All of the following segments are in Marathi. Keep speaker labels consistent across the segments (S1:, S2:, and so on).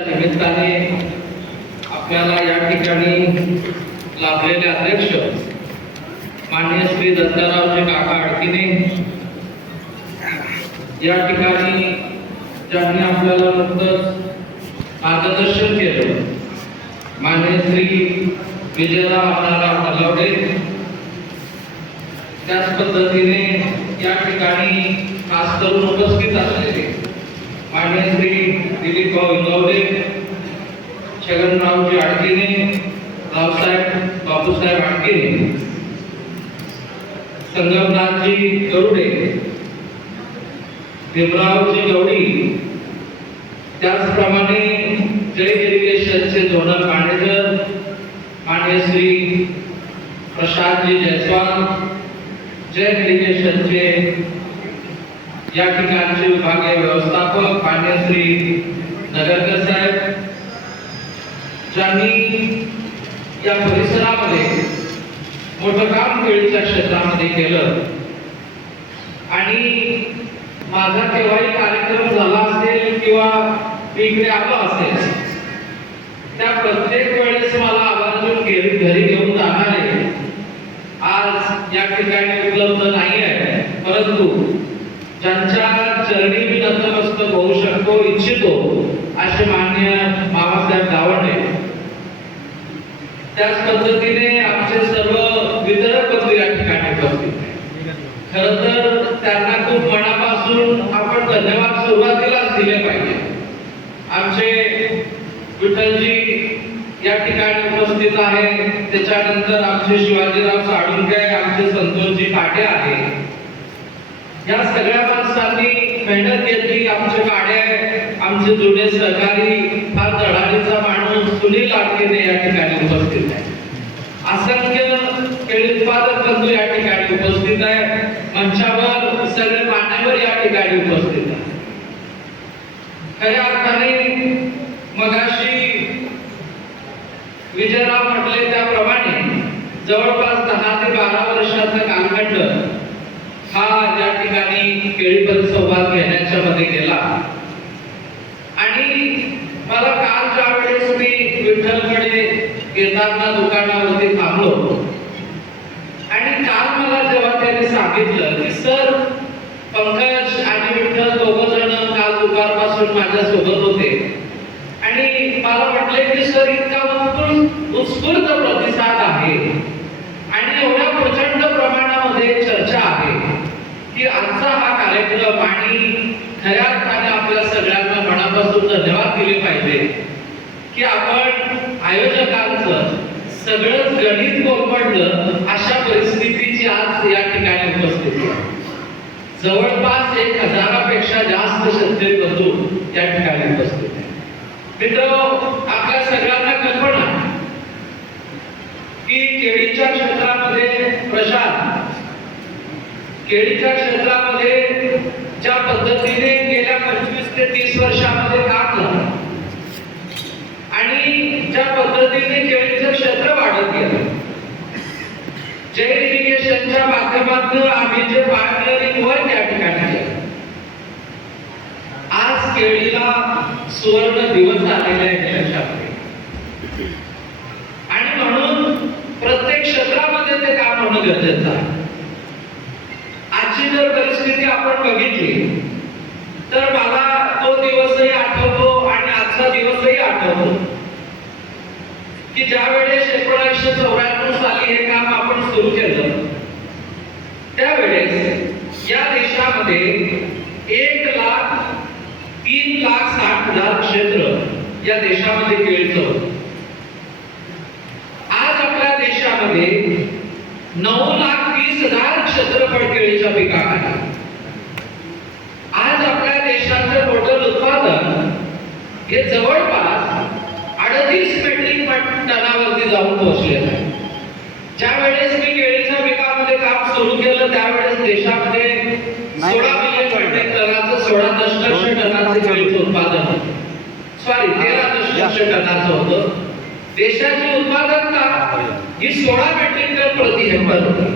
S1: निमित्ताने आपल्याला या ठिकाणी लाभलेले अध्यक्ष माननीय श्री दत्तारावजी काका आडकिने या ठिकाणी ज्यांनी आपल्याला नुकतंच मार्गदर्शन केलं माननीय श्री विजयराव अण्णाराव हलवले त्याच पद्धतीने या ठिकाणी खास करून उपस्थित असलेले माननीय श्री दिलीप भाऊ इंगवडे छगनरावजी आडकिने रावसाहेब बापूसाहेब आडकिने संगमनाथजी गरुडे भीमरावजी गवडी त्याचप्रमाणे जय इरिगेशनचे झोनल मॅनेजर मान्य श्री प्रशांतजी जयस्वाल जय इरिगेशनचे या ठिकाणचे विभागीय व्यवस्थापक मान्य श्री नगरकर साहेब ज्यांनी या परिसरामध्ये मोठं काम केळीच्या क्षेत्रामध्ये केलं. आणि माझा केव्हाही कार्यक्रम झाला असेल किंवा मी इकडे आलो असेल त्या प्रत्येक वेळेस मला आवर्जून घरी घरी घेऊन जाणारे आज या ठिकाणी उपलब्ध नाही आहे परंतु ज्यांच्या चरणी देतो असे मान्य बाबासाहेब गावणे त्याच पद्धतीने आमचे सर्व वितरक बंधू या ठिकाणी उपस्थित खर तर त्यांना खूप मनापासून आपण धन्यवाद सुरुवातीलाच दिले पाहिजे. आमचे विठ्ठलजी या ठिकाणी उपस्थित आहे. त्याच्यानंतर आमचे शिवाजीराव साळुंके आमचे संतोषजी पाट्या सगळ्या मेहनत घेतली आमच्या गाड्या आमचे जुने सहकारी फार धडाडीचा माणूस सुनील आटकेने या ठिकाणी उपस्थित आहे. असंख्य केळी उत्पादक बंधू या ठिकाणी उपस्थित आहे मंचावर सगळे मान्यवर या ठिकाणी उपस्थित आहे खऱ्या अर्थाने मगाशी विजयराव म्हटले त्याप्रमाणे जवळपास दहा ते बारा वर्षाचा कालखंड हा ठिकाणी केळी परिसंवाद घेण्याच्या मध्ये गेला. आणि मला काल ज्या वेळेस मी विठ्ठलकडे येताना दुकानावरती थांबलो आणि काल मला जेव्हा त्याने सांगितलं की सर पंकज आणि विठ्ठल दोघ जण काल दुपारपासून माझ्या सोबत होते. आणि मला म्हटले की सर इतका उत्स्फूर्त प्रतिसाद आहे. आणि एवढ्या प्रचंड प्रमाणामध्ये चर्चा की आजचा हा कार्यक्रम आणि खऱ्या अर्थाने आपल्या सगळ्यांना मनापासून धन्यवाद दिले पाहिजे की आपण आयोजकांचं सगळंच गणित कोरपडलं अशा परिस्थितीची आज या ठिकाणी उपस्थिती जवळपास एक हजारापेक्षा जास्त शेतकरी बंधू या ठिकाणी उपस्थित मित्र आपल्या सगळ्यांना कल्पना आहे की केळीच्या क्षेत्रामध्ये प्रशांत केळीच्या क्षेत्रामध्ये ज्या पद्धतीने गेल्या पंचवीस ते तीस वर्षामध्ये काम झालं आणि ज्या पद्धतीने केळीचं क्षेत्र वाढत गेलं. जय इरिगेशनच्या माध्यमातून आम्ही जे पार्टनरिंग वर्क या ठिकाणी आज केळीला सुवर्ण दिवस आलेले आहे लक्षात आणि म्हणून प्रत्येक क्षेत्रामध्ये ते काम होणं गरजेचं आहे. आपण बघितली. तर मला तो दिवसही आठवतो आणि आजचा दिवसही आठवतो. की ज्या वेळेस एकोणीसशे चौऱ्याण्णव साली हे काम आपण सुरू केलं. त्यावेळेस या देशामध्ये एक लाख तीन लाख साठ हजार क्षेत्र या देशामध्ये केळीचं आज आपल्या देशामध्ये नऊ लाख वीस हजार क्षेत्रफळ केळीच्या पिकात आहे आज आपल्या देशाचं टोटल उत्पादन हे जवळपास अडतीस मेट्रिक टनावरती जाऊन पोहोचलेलं आहे. ज्या वेळेस मी केळीच्या पिकामध्ये काम सुरू केलं त्यावेळेस देशामध्ये सोळा मिलियन मेट्रिक टनाचं सोळा दशलक्ष टनाचं केळीचं उत्पादन होतं. सॉरी तेरा दशलक्ष टनाचं होतं. देशाची उत्पादकता ही सोळा मेट्रिक टन प्रति हेक्टर होती.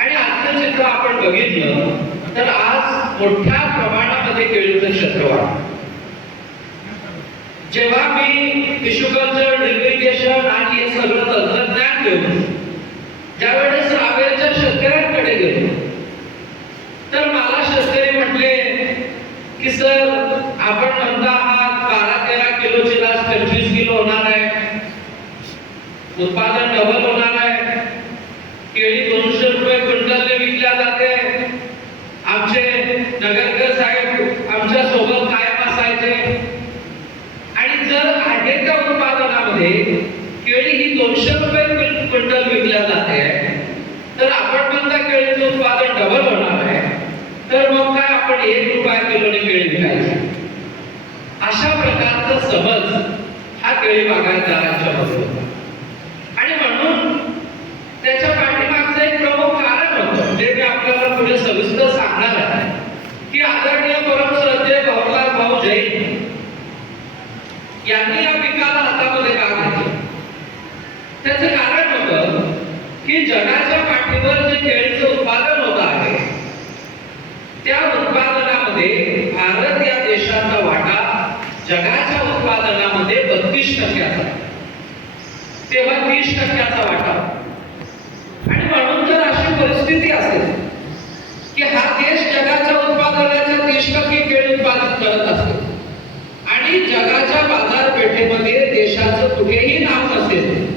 S1: आणि आजचं चित्र आपण बघितलं तर आज मोठ्या प्रमाणामध्ये केळीचं क्षेत्र वाढ जेव्हा मी टिश्यूकल्चर ड्रिपिगेशन आणि हे सगळं तंत्रज्ञान घेऊन ज्यावेळेस रावेरच्या शेतकऱ्यांकडे गेलो तर मला शेतकरी म्हटले की सर आपण म्हणता आहात बारा तेरा किलोची लाच पंचवीस किलो होणार आहे. उत्पादन डबल होणार आहे. केळी दोनशे रुपये क्विंटलने विकल्या जाते. आमचे नगर साहेब आमच्यासोबत कायम असायचे आणि जर आहे त्या मध्ये केळी ही दोनशे रुपये क्विंटल विकल्या जाते. तर आपण म्हणता केळीचं उत्पादन डबल होणार आहे. तर मग काय आपण एक रुपया किलोने केळी विकायची? अशा प्रकारचा समज हा केळी बागायतदारांच्या मध्ये होता आणि म्हणून त्याच्या पाठीमागचं एक प्रमुख कारण होतं जे मी आपल्याला पुढे सविस्तर सांगणार आहे की आदरणीय परमश्रद्धेय भाऊलाल भाऊ जैन यांनी या पिकाला हातामध्ये का घेतलं त्याचं कारण होतं की जगाच्या पाठीवर जे केळीचं उत्पादन होत आहे त्या उत्पादनामध्ये भारत या देशाचा वाटा जगाच्या उत्पादनामध्ये बत्तीस टक्क्याचा. तेव्हा तीस टक्क्याचा वाटा. आणि म्हणून जर अशी परिस्थिती असेल की हा देश जगाच्या उत्पादनाच्या तीस टक्के केळी उत्पादित करत असेल आणि जगाच्या बाजारपेठेमध्ये देशाचं कुठेही नाव नसेल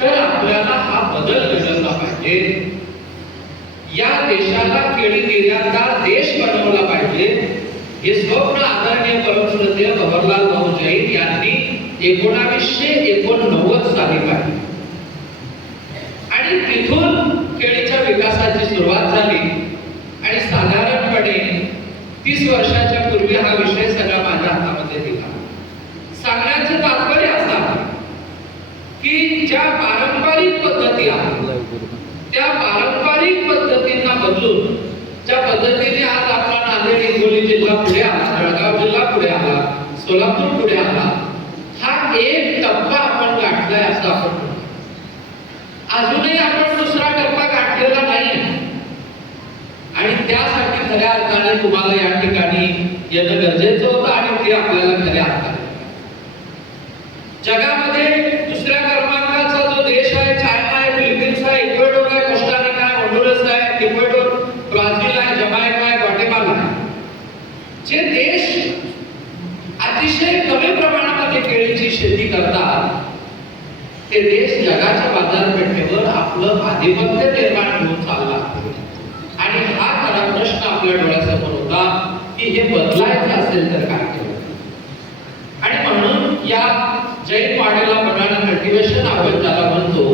S1: तर आपल्याला हा बदल घडवला पाहिजे. या देशाला केळी निर्यातदार देश बनवला पाहिजे हे स्वप्न आदरणीय परमश्रद्धेय भवरलाल भाऊ जैन यांनी एकोणावीसशे एकोणनव्वद साली पाहिजे आणि तिथून केळीच्या विकासाची सुरुवात झाली. आणि साधारणपणे तीस वर्षाच्या पूर्वी हा विषय सगळा माझ्या हातामध्ये दिला सांगण्याचं तात्पर्य असा की ज्या पारंपरिक पद्धती आहेत त्या पारंपरिक पद्धतींना बदलून ज्या पद्धतीने आज आपला नांदेड हिंगोली जिल्हा पुढे आला जळगाव जिल्हा पुढे आला सोलापूर पुढे आला एक टप्पा आपण गाठलाय असं आपण अजूनही आपण दुसरा टप्पा गाठलेला नाही. आणि त्यासाठी खऱ्या अर्थाने तुम्हाला या ठिकाणी येणं गरजेचं होतं आणि ते आपल्याला खऱ्या अर्थाने. जगामध्ये दुसऱ्या क्रमांकाचा जो देश आहे चायना आहे फिलिपिन्स आहे इक्वेडोर आहे कोस्टारिका आहे होंडुरस आहे इक्वेडोर ब्राझील आहे जमायका आहे ग्वाटेमाला आहे. जे देश अतिशय कमी प्रमाणामध्ये केळीची शेती करतात ते देश जगाच्या बाजारपेठेवर आपलं आधिपत्य निर्माण घेऊन चालला. आणि हा खरा प्रश्न आपल्या डोळ्यासमोर होता की हे बदलायचं असेल तर काय आणि म्हणून या जैन मॉडेलला बनाना कल्टिवेशन आपण ज्याला म्हणतो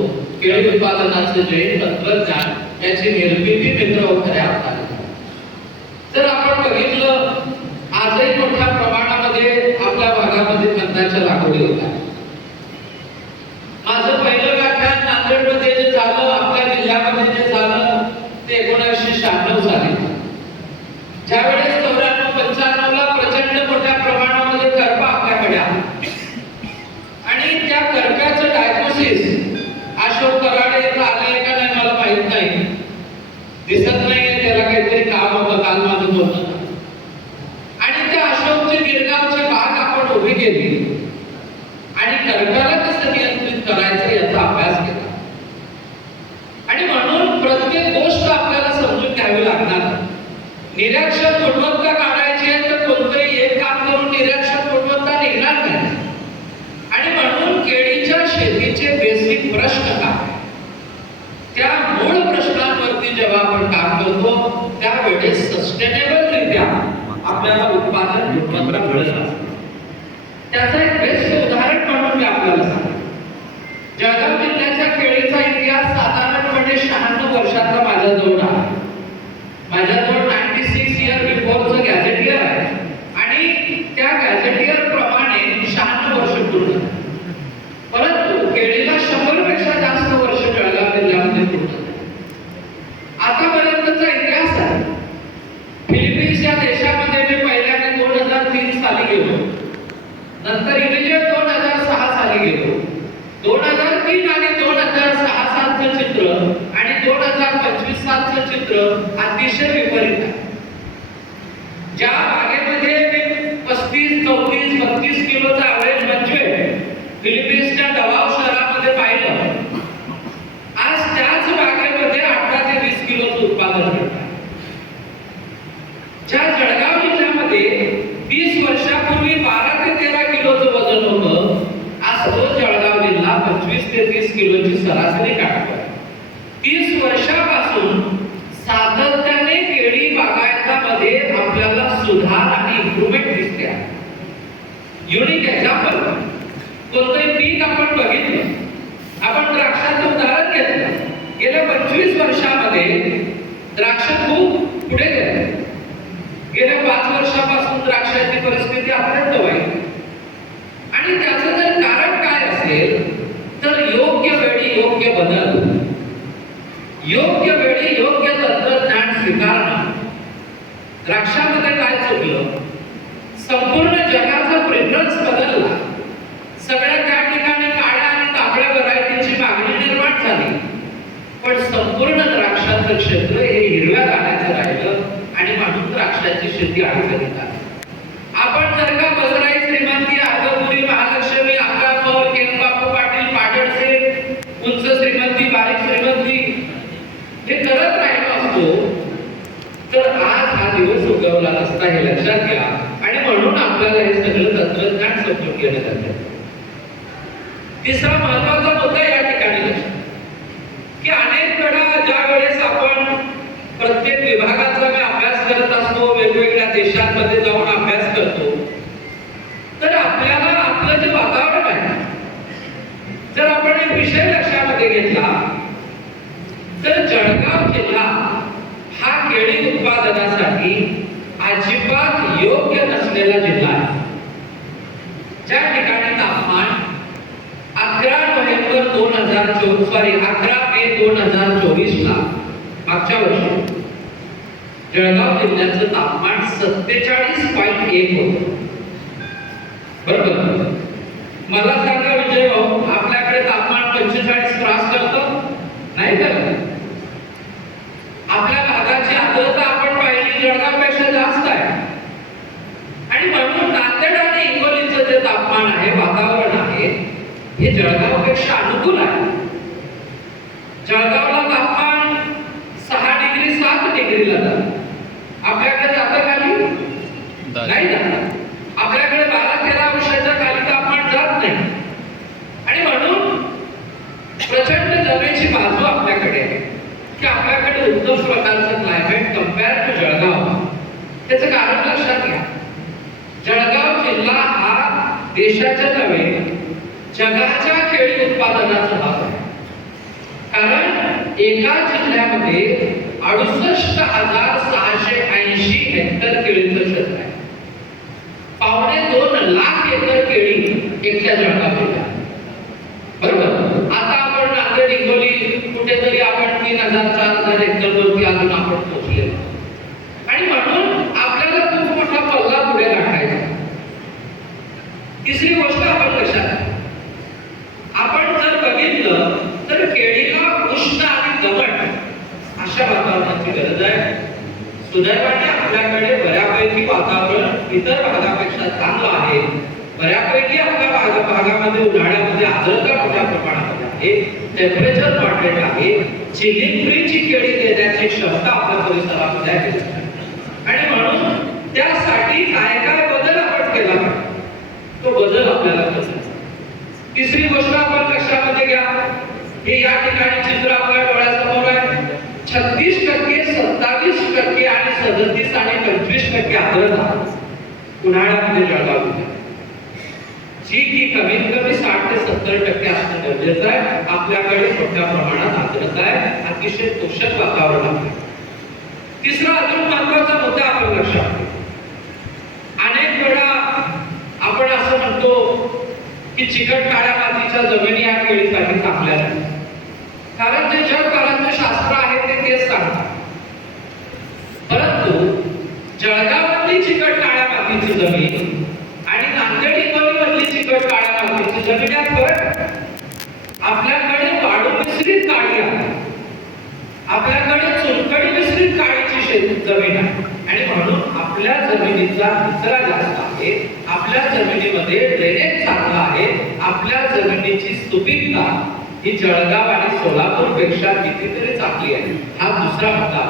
S1: केळी उत्पादनाचे जैन तंत्रज्ञान याची निर्मिती मित्र खऱ्या अर्थाने जर आपण बघितलं आजही मोठ्या प्रमाणामध्ये आपल्या भागामध्ये कंदाच्या लागवडी होत आहे माझं पहिलं व्याख्यान नांदेडमध्ये जे झालं आपल्या जिल्ह्यामध्ये जे झालं ते एकोणीसशे शहाण्णव साली ज्यावेळेस चौऱ्याण्णव पंच्याण्णव ला प्रचंड मोठ्या प्रमाणामध्ये करपा आपल्याकडे आला आणि त्या करप्याचं डायग्नोसिस अशोक कराडे इथं आले का नाही मला माहीत नाही दिसत नाहीये त्याला काहीतरी काम होतं काल माझं बोलणं झालं. आणि त्या अशोकची गिरगावची बाग आपण उभी केली आणि करप्याला कसं नियंत्रित करायचं याचा अभ्यास केला आणि म्हणून प्रत्येक गोष्ट आपल्याला समजून घ्यावी लागणार निरीक्षण गुणवत्ता काढायची आहे तर कोणतंही एक काम करून निरीक्षण गुणवत्ता निघणार नाही आणि म्हणून केळीच्या शेतीचे बेसिक प्रश्न काय त्या मूळ प्रश्नांवरती जेव्हा आपण काम करतो त्यावेळेस सस्टेनेबल रित्या आपल्याला उत्पादन त्याचं एक बेस्ट उदाहरण म्हणून मी आपल्याला सांगतो. जळगाव जिल्ह्याच्या केळीचा इतिहास साधारणपणे शहाण्णव वर्षाचा माझ्याजवळ आहे. माझ्याजवळ Anteriormente वर्षामध्ये द्राक्ष खूप पुढे गेले. गेल्या पाच वर्षापासून द्राक्षाची परिस्थिती अत्यंत वाईट आणि त्याचं जर कारण काय असेल तर योग्य वेळी योग्य बदल. योग्य वेळी योग्य तंत्रज्ञान स्वीकारणं. द्राक्षा काय चुकलं संपूर्ण जगाचा प्रेफरन्स बदलला सगळ्या त्या ठिकाणी काळ्या आणि तांबड्या व्हरायटीची मागणी निर्माण झाली पण संपूर्ण द्राक्षाचं क्षेत्र हे हिरव्या दाण्याचं राहिलं आणि म्हणून द्राक्षाची शेती अडचणीत आली आपण जर का बसराई श्रीमंती आगपुरी महालक्ष्मी अक्कापूर केनबापू पाटील पाडळसे उंच श्रीमंती बारीक श्रीमंती हे करत राहिलो असतो तर आज हा दिवस उगवला असता हे लक्षात घ्या. आणि म्हणून आपल्याला हे सगळं तंत्रज्ञान समजून घेण्यात आलं तिसरा महत्त्वाचा मुद्दा या ठिकाणी लक्षात की अनेक वेळा ज्या वेळेस आपण प्रत्येक विभागाचा मी अभ्यास करत असतो वेगवेगळ्या देशांमध्ये जाऊन अभ्यास करतो. तर आपल्याला आपलं जे वातावरण आहे जर आपण एक विषय लक्षामध्ये घेतला तर जळगाव जिल्हा हा केळी उत्पादनासाठी अजिबात योग्य नसलेला जिल्हा आहे. ज्या ठिकाणी तापमान अकरा नोव्हेंबर दोन हजार चोवीस सॉरी अकरा मे दोन हजार चोवीस ला मागच्या वर्षी जळगाव जिल्ह्याचं तापमान सत्तेचाळीस पॉईंट एक होत. बरोबर? मला सांगा विजय भाऊ आपल्याकडे तापमान पंचेचाळीस त्रास करतो? नाही करत आपल्या भागाची आर्द्रता आपण पाहिली जळगावपेक्षा जास्त आहे. आणि म्हणून नांदेड आणि हिंगोलीचं जे तापमान आहे वातावरण आहे हे जळगावपेक्षा अनुकूल आहे. जळगाव सात डिग्रीला जातं. आपल्याकडे जातं खाली नाही? जात. आपल्याकडे बारा तेरा अंशाच्या खाली तापमान जात नाही. आणि म्हणून प्रचंड जमेची बाजू आपल्याकडे आहे. की आपल्याकडे उत्तम प्रकारचं क्लायमेट कंपेअर टू जळगाव. त्याचं कारण लक्षात घ्या. जळगाव जिल्हा हा देशाच्या नव्हे जगाच्या केळी उत्पादनाचा भाग आहे. कारण एका जिल्ह्यामध्ये अडुसष्ट हजार सहाशे ऐंशी हेक्टर केळीचं क्षेत्र आहे. पावणे दोन लाख एकर केळी एकट्या जळगाव बरोबर? आता आपण नांदेड हिंगोली कुठेतरी आपण तीन हजार चार हजार हेक्टर वरती अजून आपण पोहोचलेलो आणि म्हणून आपल्याला खूप मोठा पल्ला पुढे गाठायचा तिसरी गोष्ट आपण लक्षात घ्या. आपण जर बघितलं तर केळीला उष्ण आणि दमट अशा वातावरणाची गरज आहे सुदैवाने आपल्याकडे बऱ्यापैकी वातावरण इतर भागापेक्षा चांगलं आहे बऱ्यापैकी आपल्या भाग उन्हाळ्यामध्ये आर्द्रता मोठ्या प्रमाणामध्ये आहे टेम्परेचर वाढलेलं आहे. चिलिंग फ्रीची केळी देण्याची क्षमता आपल्या परिसरामध्ये आहे आणि म्हणून त्यासाठी काय काय बदल आपण केला पाहिजे? तो बदल आपल्याला करायचा तिसरी गोष्ट आपण लक्षामध्ये घ्या. हे या ठिकाणी चित्र आपल्या डोळ्यासमोर आहे. छत्तीस टक्के सत्तावीस टक्के आणि सदतीस आणि पंचवीस टक्के आर्द्रता. उन्हाळ्यामध्ये जळगाव जिल्ह्यात. जी की कमीत कमी साठ ते सत्तर टक्के असणं गरजेचं आहे आपल्याकडे मोठ्या प्रमाणात आर्द्रता आहे अतिशय पोषक वातावरण आहे. तिसरा अजून महत्त्वाचा मुद्दा आपण लक्षात अनेक वेळा आपण असं म्हणतो की चिकट काळ्या मातीच्या जमिनी या केळीसाठी चांगल्या नाही कारण जे जगभराचं शास्त्र आहे ते तेच सांगतात परंतु जळगावातली चिकट काळ्या मातीची जमीन आणि नांदेड हिंगोलीमधली चिकट काळ्या मातीची जमीन यात फरक आहे. आपल्याकडे वाळू मिश्रित काळी आहे आपल्याकडे चुनखडी मिश्रित काळीची शेती जमीन आहे. आणि म्हणून आपल्या जमिनीचा निचरा जास्त आहे आपल्या जमिनीमध्ये ड्रेनेज चांगला आहे आपल्या जमिनीची सुपीकता ही जळगाव आणि सोलापूरपेक्षा कितीतरी चांगली आहे. हा दुसरा मुद्दा